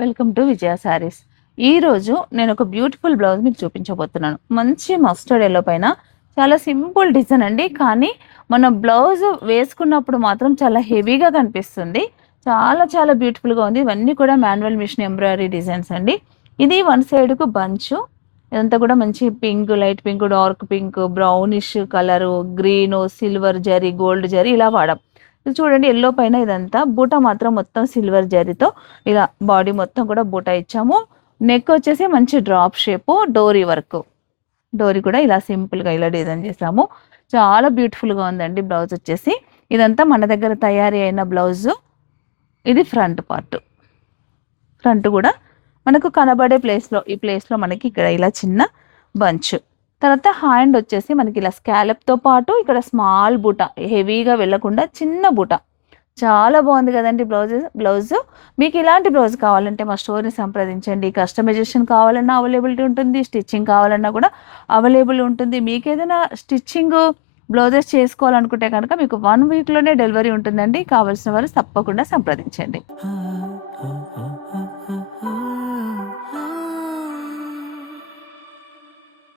Welcome to విజయ శారీస్. ఈరోజు నేను ఒక బ్యూటిఫుల్ బ్లౌజ్ మీకు చూపించబోతున్నాను. మంచి మస్టర్డ్ ఎల్లో పైన చాలా సింపుల్ డిజైన్ అండి, కానీ మన బ్లౌజ్ వేసుకున్నప్పుడు మాత్రం చాలా హెవీగా కనిపిస్తుంది. చాలా చాలా బ్యూటిఫుల్గా ఉంది. ఇవన్నీ కూడా మాన్యువల్ మిషన్ ఎంబ్రాయిడరీ డిజైన్స్ అండి. ఇది వన్ సైడ్కు బంచు, ఇదంతా కూడా మంచి pink, light pink, dark pink, brownish colour, green, silver zari, gold zari ఇలా వాడాం. ఇది చూడండి, ఎల్లో పైన ఇదంతా బూట మాత్రం మొత్తం సిల్వర్ జరీతో ఇలా బాడీ మొత్తం కూడా బూట ఇచ్చాము. నెక్ వచ్చేసి మంచి డ్రాప్ షేపు, డోరీ వర్క్, డోరీ కూడా ఇలా సింపుల్గా ఇలా డిజైన్ చేసాము. చాలా బ్యూటిఫుల్గా ఉందండి బ్లౌజ్ వచ్చేసి. ఇదంతా మన దగ్గర తయారీ అయిన బ్లౌజు. ఇది ఫ్రంట్ పార్ట్. ఫ్రంట్ కూడా మనకు కనబడే ప్లేస్లో, ఈ ప్లేస్లో మనకి ఇక్కడ ఇలా చిన్న బంచ్. తర్వాత హ్యాండ్ వచ్చేసి మనకి ఇలా స్కాలప్తో పాటు ఇక్కడ స్మాల్ బూట, హెవీగా వెళ్ళకుండా చిన్న బూట. చాలా బాగుంది కదండి బ్లౌజ్. మీకు ఇలాంటి బ్లౌజ్ కావాలంటే మా స్టోర్ని సంప్రదించండి. కస్టమైజేషన్ కావాలన్నా అవైలబిలిటీ ఉంటుంది, స్టిచ్చింగ్ కావాలన్నా కూడా అవైలబుల్ ఉంటుంది. మీకు ఏదైనా స్టిచ్చింగ్ బ్లౌజెస్ చేసుకోవాలనుకుంటే కనుక మీకు 1 వీక్లోనే డెలివరీ ఉంటుందండి. కావాల్సిన వారు తప్పకుండా సంప్రదించండి.